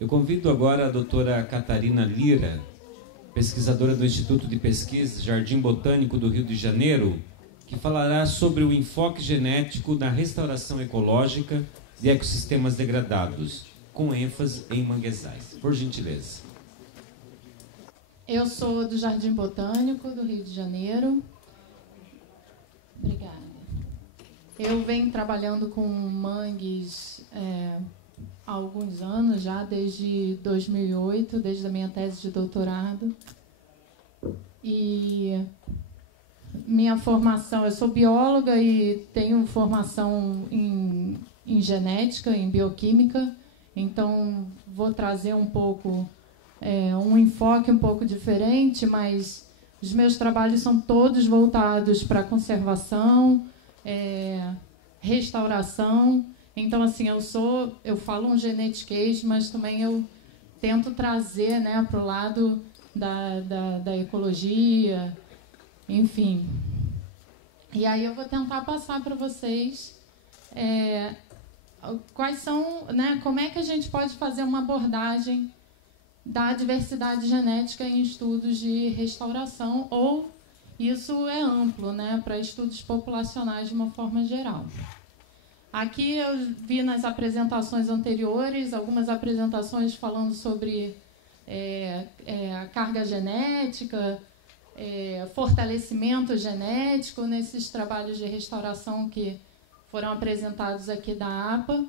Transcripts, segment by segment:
Eu convido agora a doutora Catarina Lira, pesquisadora do Instituto de Pesquisa Jardim Botânico do Rio de Janeiro, que falará sobre o enfoque genético na restauração ecológica de ecossistemas degradados, com ênfase em manguezais. Por gentileza. Eu sou do Jardim Botânico do Rio de Janeiro. Obrigada. Eu venho trabalhando com mangues há alguns anos, já desde 2008, desde a minha tese de doutorado. E minha formação, eu sou bióloga e tenho formação em genética, em bioquímica, então vou trazer um pouco, um enfoque um pouco diferente, mas os meus trabalhos são todos voltados para conservação, restauração. Então, assim, eu falo um genetiquês, mas também eu tento trazer, né, para o lado da ecologia, enfim. E aí eu vou tentar passar para vocês quais são, né, como é que a gente pode fazer uma abordagem da diversidade genética em estudos de restauração, ou isso é amplo, né, para estudos populacionais de uma forma geral. Aqui eu vi nas apresentações anteriores algumas apresentações falando sobre a carga genética, fortalecimento genético nesses trabalhos de restauração que foram apresentados aqui da APA.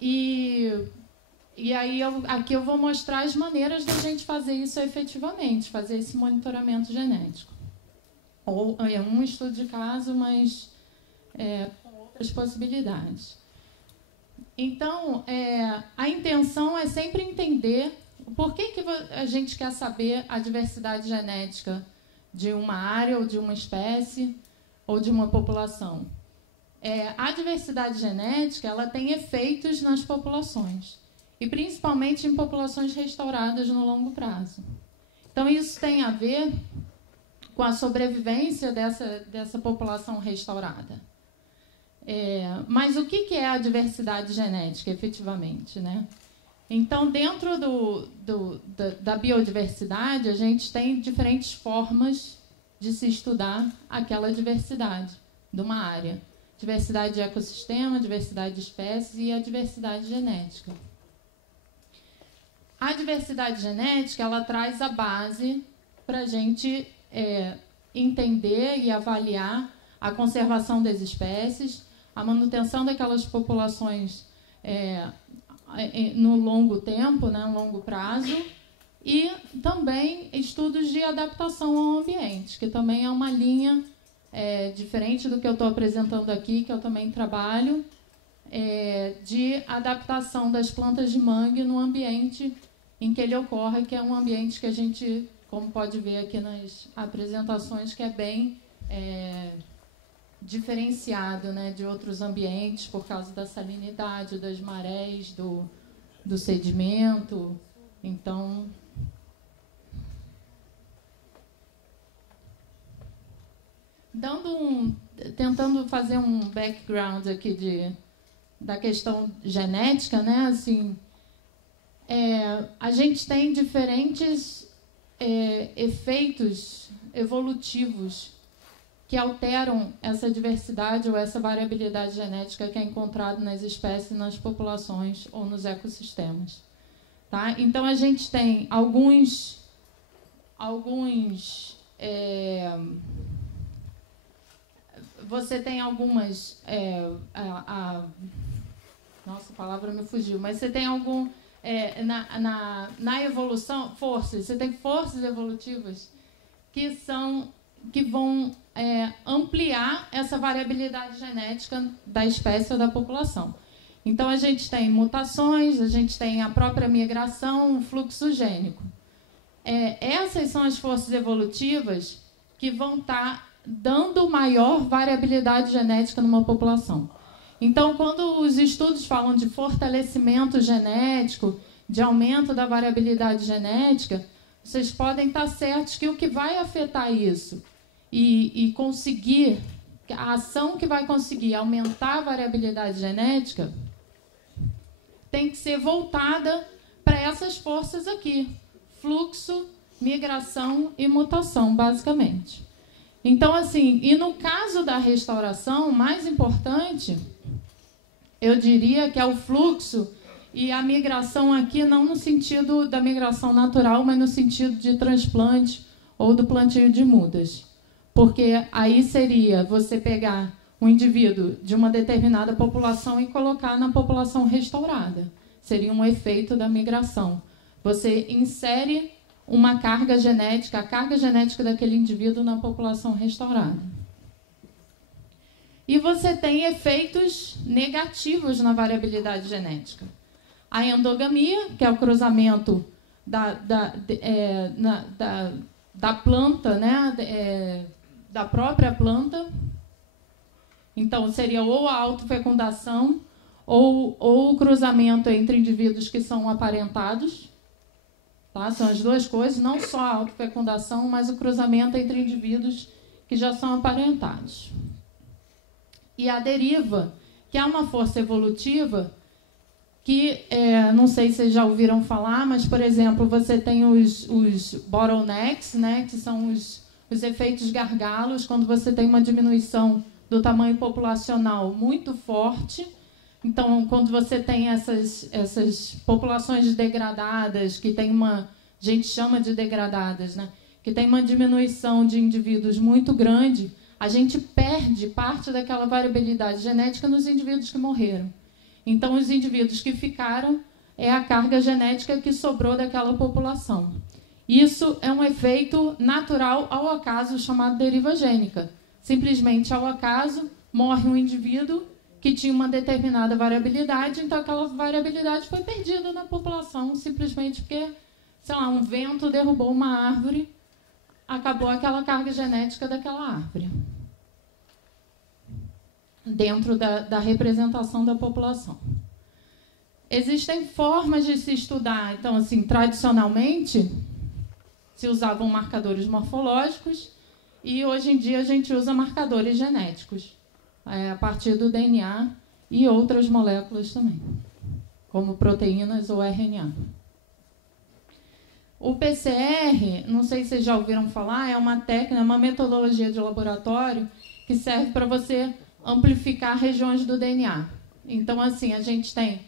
E aí aqui eu vou mostrar as maneiras da gente fazer isso efetivamente, fazer esse monitoramento genético. Ou um estudo de caso, mas com outras possibilidades. Então, a intenção é sempre entender por que a gente quer saber a diversidade genética de uma área ou de uma espécie ou de uma população. A diversidade genética ela tem efeitos nas populações, e principalmente em populações restauradas no longo prazo. Então, isso tem a ver com a sobrevivência dessa população restaurada. Mas o que é a diversidade genética, efetivamente, né? Então, dentro da biodiversidade, a gente tem diferentes formas de se estudar aquela diversidade de uma área. Diversidade de ecossistema, diversidade de espécies e a diversidade genética. A diversidade genética ela traz a base para a gente entender e avaliar a conservação das espécies, a manutenção daquelas populações no longo tempo, né, no longo prazo, e também estudos de adaptação ao ambiente, que também é uma linha diferente do que eu estou apresentando aqui, que eu também trabalho, de adaptação das plantas de mangue no ambiente em que ele ocorre, que é um ambiente que a gente, como pode ver aqui nas apresentações, que é bem diferenciado, né, de outros ambientes por causa da salinidade, das marés, do sedimento. Então, tentando fazer um background aqui da questão genética, né, assim, a gente tem diferentes efeitos evolutivos que alteram essa diversidade ou essa variabilidade genética que é encontrada nas espécies, nas populações ou nos ecossistemas. Tá? Então, a gente tem alguns você tem algumas... nossa, a palavra me fugiu. Mas você tem algum... na evolução, forças. Você tem forças evolutivas que vão ampliar essa variabilidade genética da espécie ou da população. Então, a gente tem mutações, a gente tem a própria migração, o fluxo gênico. Essas são as forças evolutivas que vão estar dando maior variabilidade genética numa população. Então, quando os estudos falam de fortalecimento genético, de aumento da variabilidade genética, vocês podem estar certos que o que vai afetar isso e conseguir, a ação que vai conseguir aumentar a variabilidade genética tem que ser voltada para essas forças aqui: fluxo, migração e mutação, basicamente. Então, assim, e no caso da restauração, o mais importante, eu diria que é o fluxo e a migração aqui, não no sentido da migração natural, mas no sentido de transplante ou do plantio de mudas. Porque aí seria você pegar um indivíduo de uma determinada população e colocar na população restaurada. Seria um efeito da migração. Você insere uma carga genética, a carga genética daquele indivíduo na população restaurada. E você tem efeitos negativos na variabilidade genética. A endogamia, que é o cruzamento da planta, né, da própria planta. Então, seria ou a autofecundação ou o cruzamento entre indivíduos que são aparentados. Tá? São as duas coisas, não só a autofecundação, mas o cruzamento entre indivíduos que já são aparentados. E a deriva, que é uma força evolutiva que, não sei se vocês já ouviram falar, mas, por exemplo, você tem os bottlenecks, né, que são os efeitos gargalos, quando você tem uma diminuição do tamanho populacional muito forte. Então, quando você tem essas populações degradadas, que tem a gente chama de degradadas, né, que tem uma diminuição de indivíduos muito grande, a gente perde parte daquela variabilidade genética nos indivíduos que morreram. Então, os indivíduos que ficaram é a carga genética que sobrou daquela população. Isso é um efeito natural ao acaso, chamado deriva gênica. Simplesmente, ao acaso, morre um indivíduo que tinha uma determinada variabilidade, então aquela variabilidade foi perdida na população, simplesmente porque, sei lá, um vento derrubou uma árvore, acabou aquela carga genética daquela árvore, dentro da representação da população. Existem formas de se estudar. Então, assim, tradicionalmente, se usavam marcadores morfológicos e, hoje em dia, a gente usa marcadores genéticos, a partir do DNA e outras moléculas também, como proteínas ou RNA. O PCR, não sei se vocês já ouviram falar, é uma técnica, uma metodologia de laboratório que serve para você amplificar regiões do DNA. Então, assim, a gente tem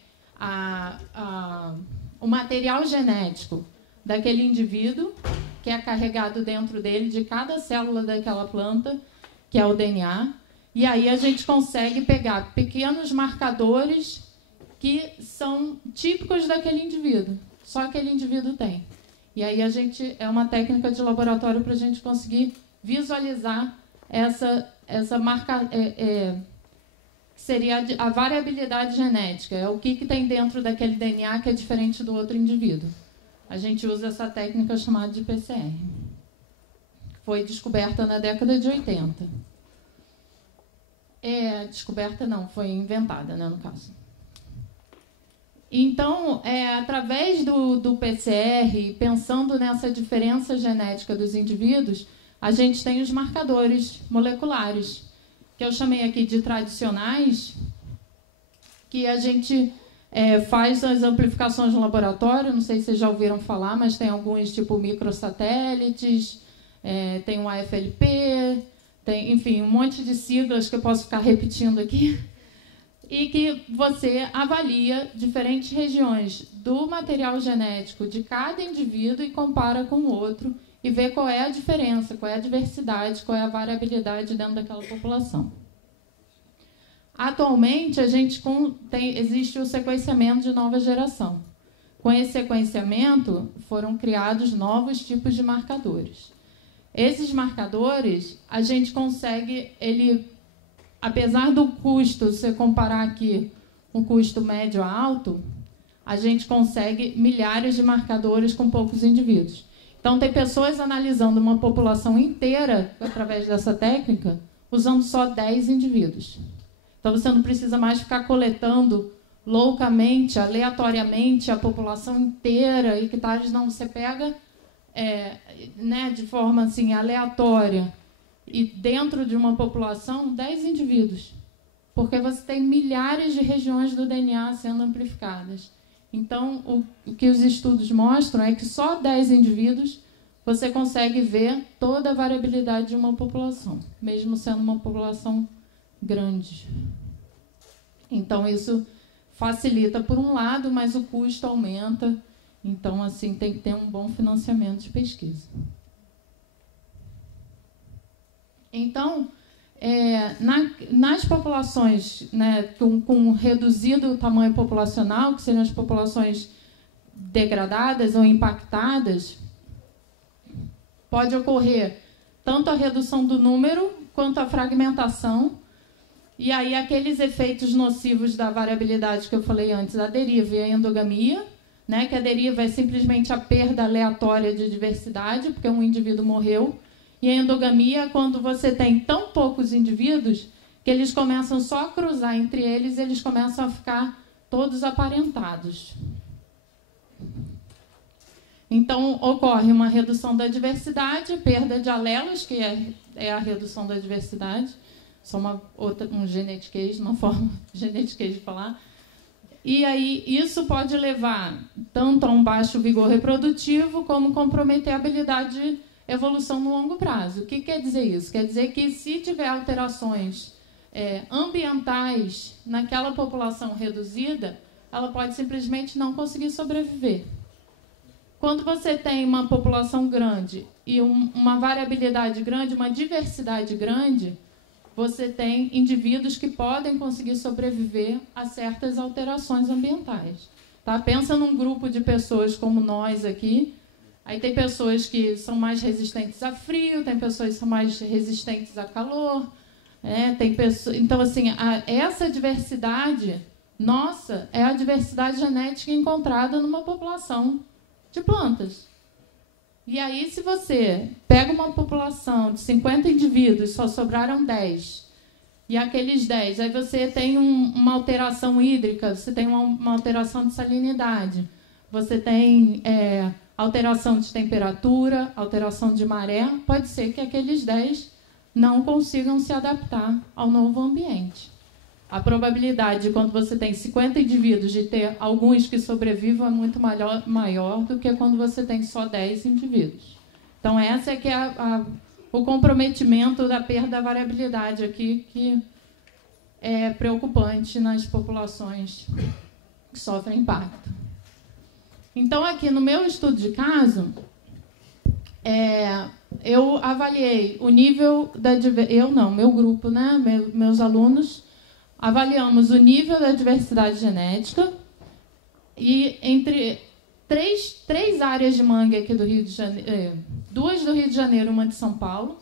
o material genético daquele indivíduo, que é carregado dentro dele, de cada célula daquela planta, que é o DNA, e aí a gente consegue pegar pequenos marcadores que são típicos daquele indivíduo, só aquele indivíduo tem. E aí é uma técnica de laboratório para a gente conseguir visualizar essa marca, seria a variabilidade genética, é o que tem dentro daquele DNA que é diferente do outro indivíduo. A gente usa essa técnica chamada de PCR. Foi descoberta na década de 80. Descoberta não, foi inventada, né, no caso. Então, através do PCR, pensando nessa diferença genética dos indivíduos, a gente tem os marcadores moleculares, que eu chamei aqui de tradicionais, que a gente faz as amplificações no laboratório. Não sei se vocês já ouviram falar, mas tem alguns tipo microsatélites, tem o AFLP, tem, enfim, um monte de siglas que eu posso ficar repetindo aqui, e que você avalia diferentes regiões do material genético de cada indivíduo e compara com o outro e vê qual é a diferença, qual é a diversidade, qual é a variabilidade dentro daquela população. Atualmente, existe o sequenciamento de nova geração. Com esse sequenciamento, foram criados novos tipos de marcadores. Esses marcadores, a gente consegue, apesar do custo, se você comparar aqui um custo médio a alto, a gente consegue milhares de marcadores com poucos indivíduos. Então, tem pessoas analisando uma população inteira, através dessa técnica, usando só 10 indivíduos. Então, você não precisa mais ficar coletando loucamente, aleatoriamente, a população inteira, e que tais não, você pega de forma assim, aleatória, e dentro de uma população, 10 indivíduos. Porque você tem milhares de regiões do DNA sendo amplificadas. Então, o que os estudos mostram é que só 10 indivíduos você consegue ver toda a variabilidade de uma população, mesmo sendo uma população grande. Então, isso facilita por um lado, mas o custo aumenta. Então, assim, tem que ter um bom financiamento de pesquisa. Então, nas populações, né, com reduzido tamanho populacional, que seriam as populações degradadas ou impactadas, pode ocorrer tanto a redução do número quanto a fragmentação. E aí aqueles efeitos nocivos da variabilidade que eu falei antes, a deriva e a endogamia, né, que a deriva é simplesmente a perda aleatória de diversidade, porque um indivíduo morreu. E a endogamia é quando você tem tão poucos indivíduos que eles começam só a cruzar entre eles, eles começam a ficar todos aparentados. Então, ocorre uma redução da diversidade, perda de alelos, que é a redução da diversidade, só um genetiquez, uma forma genetiquez de falar. E aí isso pode levar tanto a um baixo vigor reprodutivo, como comprometer a habilidade de evolução no longo prazo. O que quer dizer isso? Quer dizer que se tiver alterações ambientais naquela população reduzida, ela pode simplesmente não conseguir sobreviver. Quando você tem uma população grande e uma variabilidade grande, uma diversidade grande, você tem indivíduos que podem conseguir sobreviver a certas alterações ambientais. Tá? Pensa num grupo de pessoas como nós aqui. Aí tem pessoas que são mais resistentes a frio, tem pessoas que são mais resistentes a calor. Tem pessoas... Então, assim, essa diversidade nossa é a diversidade genética encontrada numa população de plantas. E aí, se você pega uma população de 50 indivíduos, só sobraram 10, e aqueles 10, aí você tem uma alteração hídrica, você tem uma alteração de salinidade, você tem alteração de temperatura, alteração de maré, pode ser que aqueles 10 não consigam se adaptar ao novo ambiente. A probabilidade de, quando você tem 50 indivíduos, de ter alguns que sobrevivam é muito maior do que quando você tem só 10 indivíduos. Então, essa é que é o comprometimento da perda da variabilidade aqui, que é preocupante nas populações que sofrem impacto. Então, aqui no meu estudo de caso, eu avaliei o nível da... meu grupo, né, meus alunos, avaliamos o nível da diversidade genética e entre três áreas de mangue aqui do Rio de Janeiro, 2 do Rio de Janeiro, uma de São Paulo.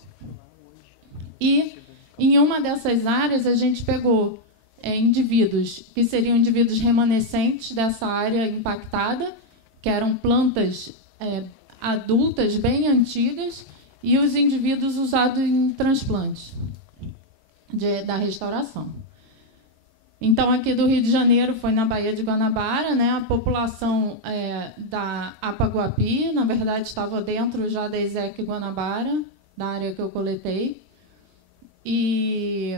E em uma dessas áreas a gente pegou indivíduos que seriam indivíduos remanescentes dessa área impactada, que eram plantas adultas bem antigas, e os indivíduos usados em transplantes da restauração. Então, aqui do Rio de Janeiro, foi na Baía de Guanabara, né? A população da Apaguapi, na verdade, estava dentro já da ESEC Guanabara, da área que eu coletei. E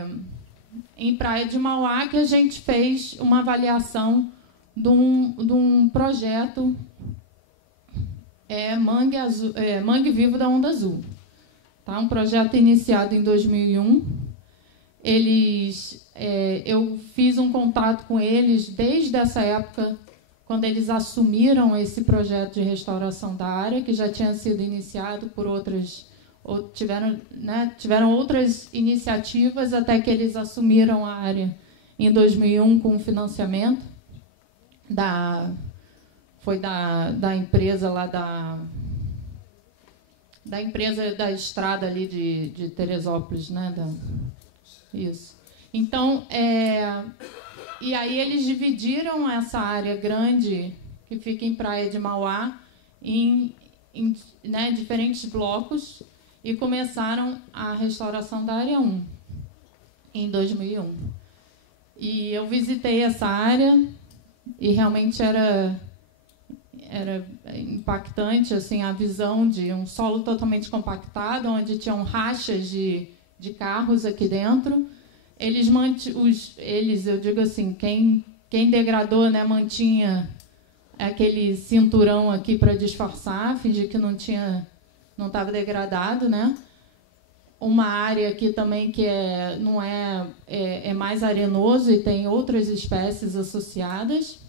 em Praia de Mauá, que a gente fez uma avaliação de um projeto Mangue Vivo da Onda Azul. Tá? Um projeto iniciado em 2001. Eu fiz um contato com eles desde essa época, quando eles assumiram esse projeto de restauração da área, que já tinha sido iniciado por outras... Tiveram outras iniciativas até que eles assumiram a área em 2001 com financiamento da empresa lá da empresa da estrada ali de Teresópolis, né? Isso. Então, e aí eles dividiram essa área grande que fica em Praia de Mauá em diferentes blocos e começaram a restauração da área 1 em 2001. E eu visitei essa área e realmente era impactante, assim, a visão de um solo totalmente compactado, onde tinham rachas de carros aqui dentro. Eu digo assim, quem degradou, né, mantinha aquele cinturão aqui para disfarçar, fingir que não estava degradado, né? Uma área aqui também que é mais arenoso e tem outras espécies associadas,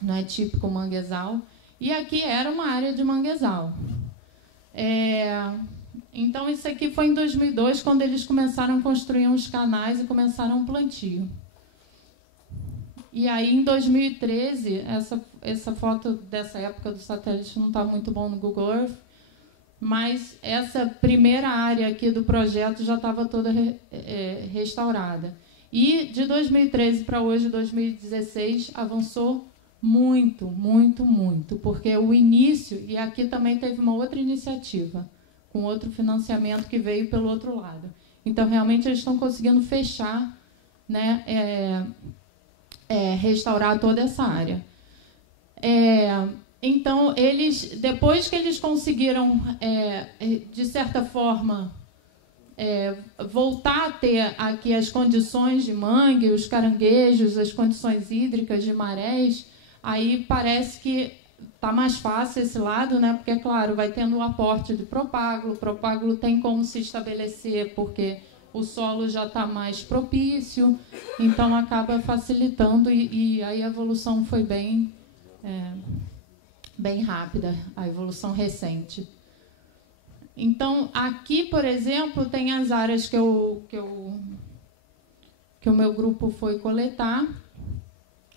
não é típico manguezal. E aqui era uma área de manguezal. Então, isso aqui foi em 2002, quando eles começaram a construir uns canais e começaram um plantio. E aí, em 2013, essa foto dessa época do satélite não está muito bom no Google Earth, mas essa primeira área aqui do projeto já estava toda restaurada. E de 2013 para hoje, 2016, avançou muito, muito, muito, porque o início, e aqui também teve uma outra iniciativa, com outro financiamento que veio pelo outro lado. Então, realmente, eles estão conseguindo fechar, né, restaurar toda essa área. Então, depois que eles conseguiram, de certa forma, voltar a ter aqui as condições de mangue, os caranguejos, as condições hídricas de marés, aí parece que está mais fácil esse lado, né? Porque, claro, vai tendo o aporte de propágulo. O propágulo tem como se estabelecer, porque o solo já está mais propício, então acaba facilitando, e aí a evolução foi bem rápida, a evolução recente. Então, aqui, por exemplo, tem as áreas que o meu grupo foi coletar,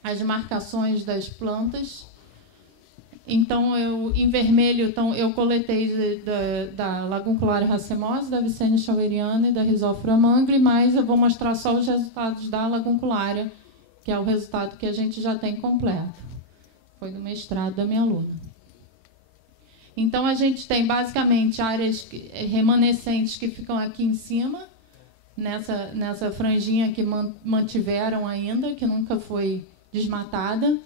as marcações das plantas. Então, em vermelho, eu coletei da Lagunculária racemosa, da Vicenia schaueriana e da Rhizophora mangli, mas eu vou mostrar só os resultados da Lagunculária, que é o resultado que a gente já tem completo. Foi do mestrado da minha aluna. Então, a gente tem, basicamente, áreas remanescentes que ficam aqui em cima, nessa franjinha que mantiveram ainda, que nunca foi desmatada.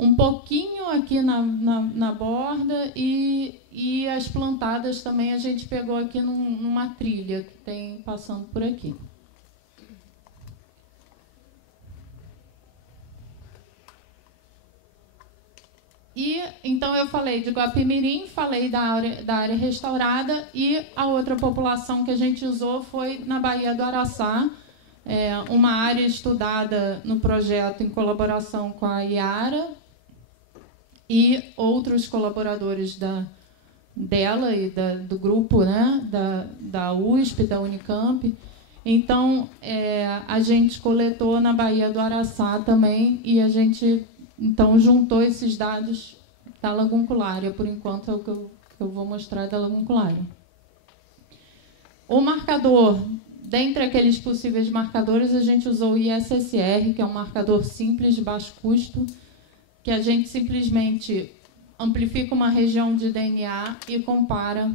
Um pouquinho aqui na borda, e as plantadas também a gente pegou aqui numa trilha que tem passando por aqui. E então eu falei de Guapimirim, falei da área restaurada, e a outra população que a gente usou foi na Baía do Araçá, uma área estudada no projeto em colaboração com a Iara e outros colaboradores dela e do grupo, né, da USP, da Unicamp. Então, a gente coletou na Baía do Araçá também, e a gente, então, juntou esses dados da Lagunculária. Por enquanto, é o que eu vou mostrar da Lagunculária. O marcador, dentre aqueles possíveis marcadores, a gente usou o ISSR, que é um marcador simples, de baixo custo, que a gente simplesmente amplifica uma região de DNA e compara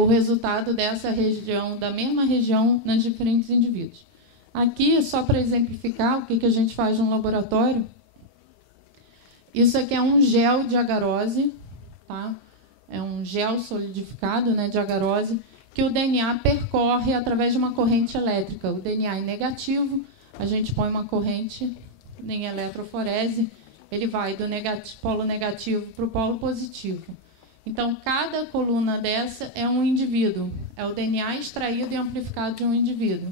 o resultado dessa região, da mesma região, nas diferentes indivíduos. Aqui, só para exemplificar o que a gente faz no laboratório, isso aqui é um gel de agarose, tá? É um gel solidificado, né, de agarose, que o DNA percorre através de uma corrente elétrica. O DNA é negativo, a gente põe uma corrente em eletroforese, ele vai do polo negativo para o polo positivo. Então, cada coluna dessa é um indivíduo, é o DNA extraído e amplificado de um indivíduo.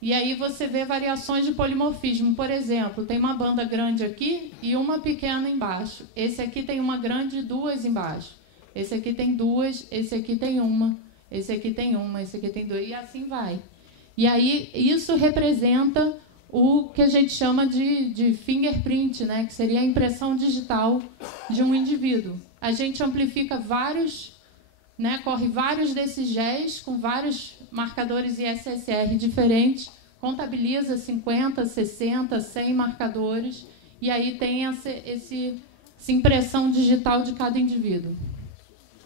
E aí você vê variações de polimorfismo. Por exemplo, tem uma banda grande aqui e uma pequena embaixo. Esse aqui tem uma grande e duas embaixo. Esse aqui tem duas, esse aqui tem uma, esse aqui tem uma, esse aqui tem duas, e assim vai. E aí isso representa o que a gente chama de fingerprint, né, que seria a impressão digital de um indivíduo. A gente amplifica vários, né, corre vários desses géis com vários marcadores ISSR diferentes, contabiliza 50, 60, 100 marcadores, e aí tem essa impressão digital de cada indivíduo.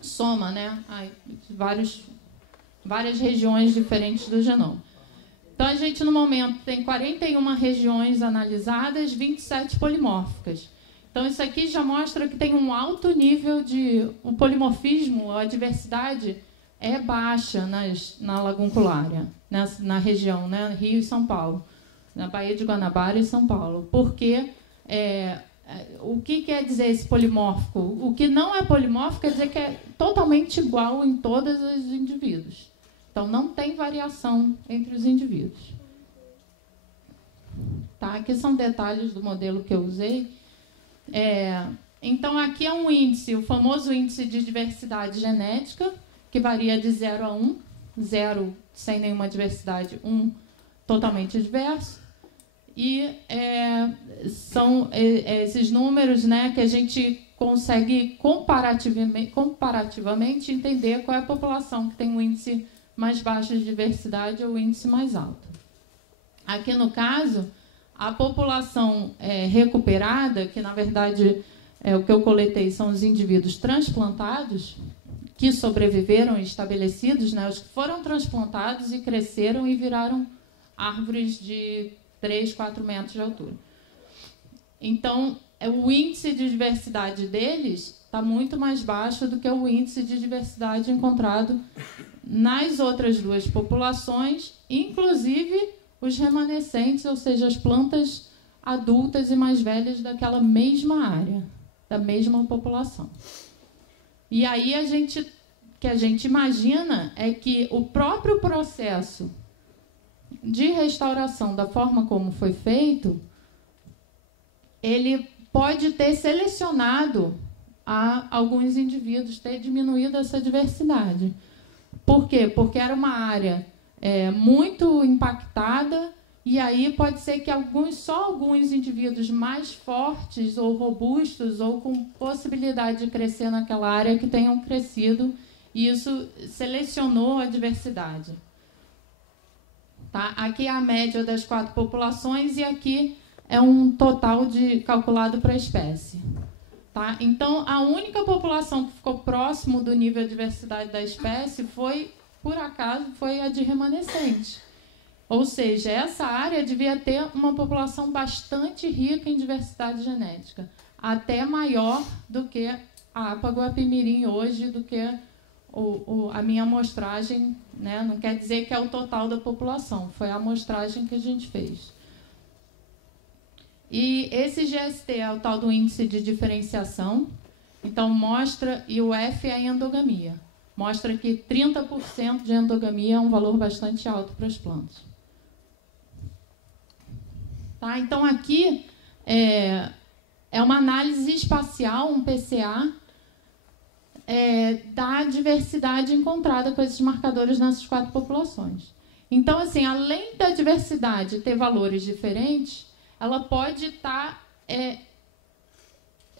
Soma, né, várias regiões diferentes do genoma. Então, a gente, no momento, tem 41 regiões analisadas, 27 polimórficas. Então, isso aqui já mostra que tem um alto nível de... O polimorfismo, a diversidade, é baixa na Lagunculária, na região, né, Rio e São Paulo, na Baía de Guanabara e São Paulo, porque O que quer dizer esse polimórfico? O que não é polimórfico quer dizer que é totalmente igual em todos os indivíduos. Então, não tem variação entre os indivíduos. Tá? Aqui são detalhes do modelo que eu usei. Então, aqui é um índice, o famoso índice de diversidade genética, que varia de 0 a 1. 0 sem nenhuma diversidade, 1 totalmente diverso. E são esses números, né, que a gente consegue comparativamente entender qual é a população que tem um índice mais baixo de diversidade ou o índice mais alto. Aqui, no caso, a população recuperada, que, na verdade, o que eu coletei são os indivíduos transplantados, que sobreviveram estabelecidos, né, os que foram transplantados e cresceram e viraram árvores de 3, 4 metros de altura. Então, o índice de diversidade deles está muito mais baixo do que o índice de diversidade encontrado nas outras duas populações, inclusive os remanescentes, ou seja, as plantas adultas e mais velhas daquela mesma área, da mesma população. E aí que a gente imagina é que o próprio processo de restauração, da forma como foi feito, ele pode ter selecionado a alguns indivíduos, ter diminuído essa diversidade. Por quê? Porque era uma área muito impactada, e aí pode ser que só alguns indivíduos mais fortes ou robustos ou com possibilidade de crescer naquela área que tenham crescido, e isso selecionou a diversidade. Tá? Aqui é a média das 4 populações e aqui é um total calculado para a espécie. Tá? Então, a única população que ficou próximo do nível de diversidade da espécie por acaso, foi a de remanescente. Ou seja, essa área devia ter uma população bastante rica em diversidade genética, até maior do que a APA Guapimirim hoje, do que a minha amostragem, né? Não quer dizer que é o total da população, foi a amostragem que a gente fez. E esse GST é o tal do índice de diferenciação, então mostra, e o F é a endogamia, mostra que 30% de endogamia é um valor bastante alto para as plantas. Tá? Então, aqui é uma análise espacial, um PCA, da diversidade encontrada com esses marcadores nessas 4 populações. Então, assim, além da diversidade ter valores diferentes, ela pode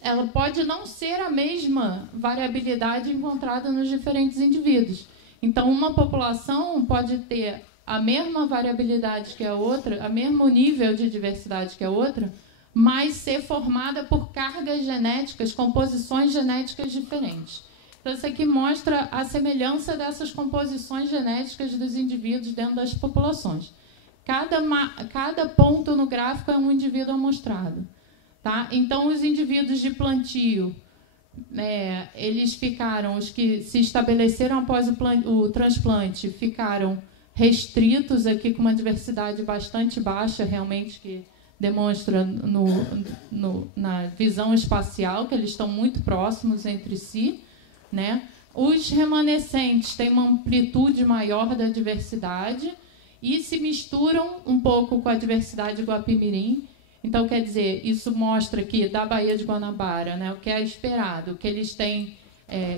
ela pode não ser a mesma variabilidade encontrada nos diferentes indivíduos. Então, uma população pode ter a mesma variabilidade que a outra, o mesmo nível de diversidade que a outra, mas ser formada por cargas genéticas, composições genéticas diferentes. Então, isso aqui mostra a semelhança dessas composições genéticas dos indivíduos dentro das populações. Cada ponto no gráfico é um indivíduo amostrado. Tá? Então, os indivíduos de plantio, eles ficaram, os que se estabeleceram após o transplante, ficaram restritos aqui com uma diversidade bastante baixa, realmente, que demonstra na visão espacial que eles estão muito próximos entre si. Né? Os remanescentes têm uma amplitude maior da diversidade e se misturam um pouco com a diversidade Guapimirim. Então, quer dizer, isso mostra que da Baía de Guanabara, né, o que é esperado, que eles têm,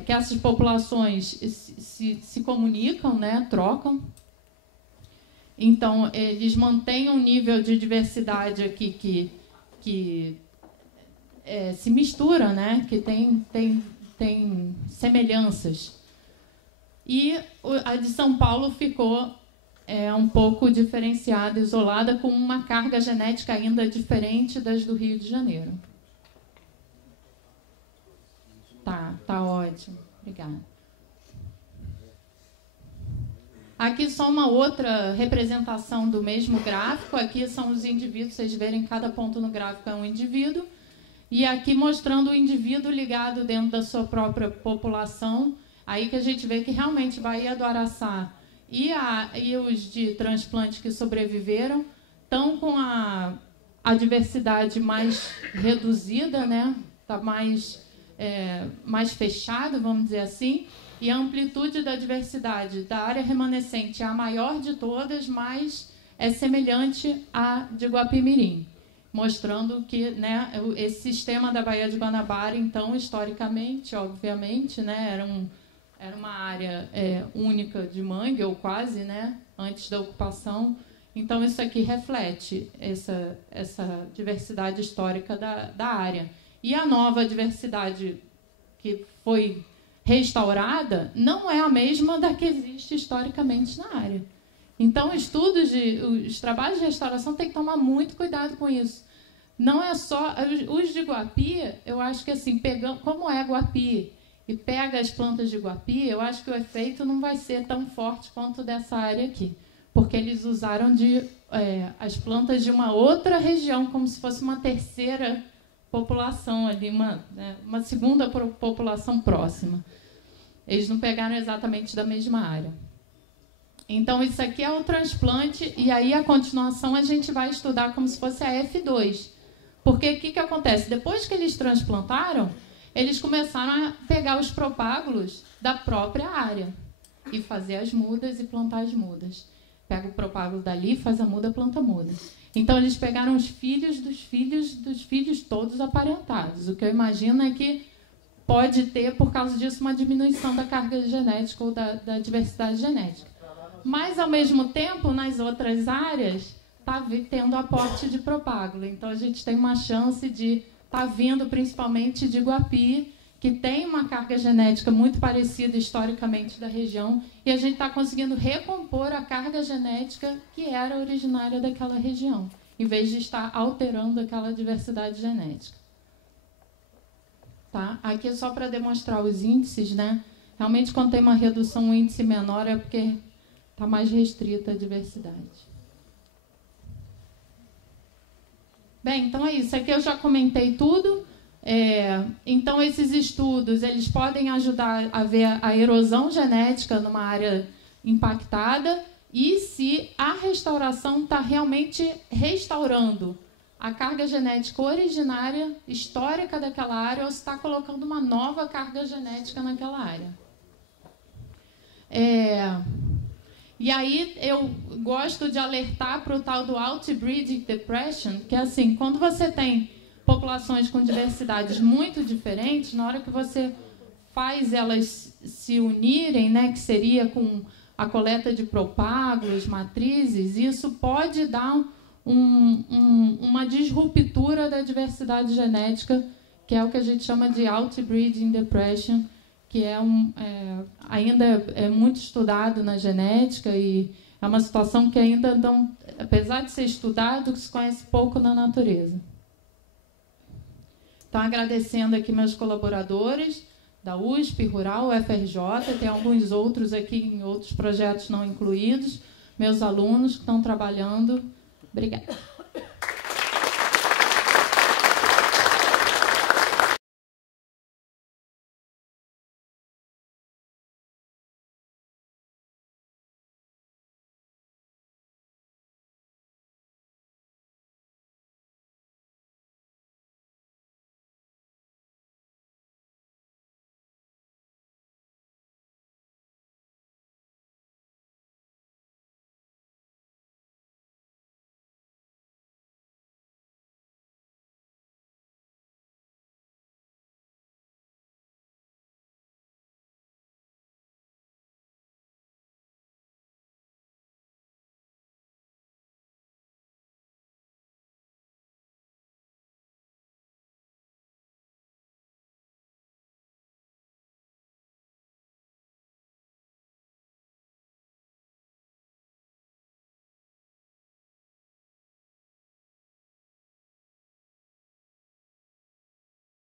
que essas populações se comunicam, né, trocam. Então, eles mantêm um nível de diversidade aqui que se mistura, né, que tem semelhanças. E a de São Paulo ficou um pouco diferenciada, isolada, com uma carga genética ainda diferente das do Rio de Janeiro. Tá ótimo. Obrigada. Aqui só uma outra representação do mesmo gráfico. Aqui são os indivíduos, vocês verem, cada ponto no gráfico é um indivíduo. E aqui mostrando o indivíduo ligado dentro da sua própria população. Aí que a gente vê que realmente Baía do Araçá e os de transplante que sobreviveram estão com a a diversidade mais reduzida, né? Está mais fechada, vamos dizer assim, e a amplitude da diversidade da área remanescente é a maior de todas, mas é semelhante à de Guapimirim, mostrando que, né, esse sistema da Baía de Guanabara, então, historicamente, obviamente, né, era uma área única de mangue, ou quase, né, antes da ocupação. Então, isso aqui reflete essa diversidade histórica da área. E a nova diversidade que foi restaurada não é a mesma da que existe historicamente na área. Então, os trabalhos de restauração têm que tomar muito cuidado com isso. Não é só... Os de Guapi, eu acho que, assim, como é Guapi e pega as plantas de Guapi, eu acho que o efeito não vai ser tão forte quanto dessa área aqui, porque eles usaram as plantas de uma outra região, como se fosse uma terceira população ali, uma segunda população próxima. Eles não pegaram exatamente da mesma área. Então, isso aqui é o transplante, e aí a continuação a gente vai estudar como se fosse a F2. Porque o que acontece? Depois que eles transplantaram, eles começaram a pegar os propágulos da própria área e fazer as mudas e plantar as mudas. Pega o propágulo dali, faz a muda, planta a muda. Então, eles pegaram os filhos dos filhos todos aparentados. O que eu imagino é que pode ter, por causa disso, uma diminuição da carga genética ou da diversidade genética. Mas, ao mesmo tempo, nas outras áreas, está tendo aporte de propágulo. Então, a gente tem uma chance de estar vindo, principalmente, de Guapi, que tem uma carga genética muito parecida historicamente da região, e a gente está conseguindo recompor a carga genética que era originária daquela região, em vez de estar alterando aquela diversidade genética. Tá? Aqui é só para demonstrar os índices, né? Realmente, quando tem uma redução, um índice menor, é porque está mais restrita a diversidade. Bem, então é isso. Aqui eu já comentei tudo. Então, esses estudos eles podem ajudar a ver a erosão genética numa área impactada e se a restauração está realmente restaurando a carga genética originária, histórica daquela área, ou se está colocando uma nova carga genética naquela área. E aí eu gosto de alertar para o tal do Outbreeding Depression, que é assim, quando você tem populações com diversidades muito diferentes, na hora que você faz elas se unirem, né, que seria com a coleta de propágulos, matrizes, isso pode dar uma disruptura da diversidade genética, que é o que a gente chama de Outbreeding Depression, que ainda é muito estudado na genética e é uma situação que ainda não, apesar de ser estudado, se conhece pouco na natureza. Então, agradecendo aqui meus colaboradores da USP, Rural, UFRJ, tem alguns outros aqui em outros projetos não incluídos, meus alunos que estão trabalhando. Obrigada.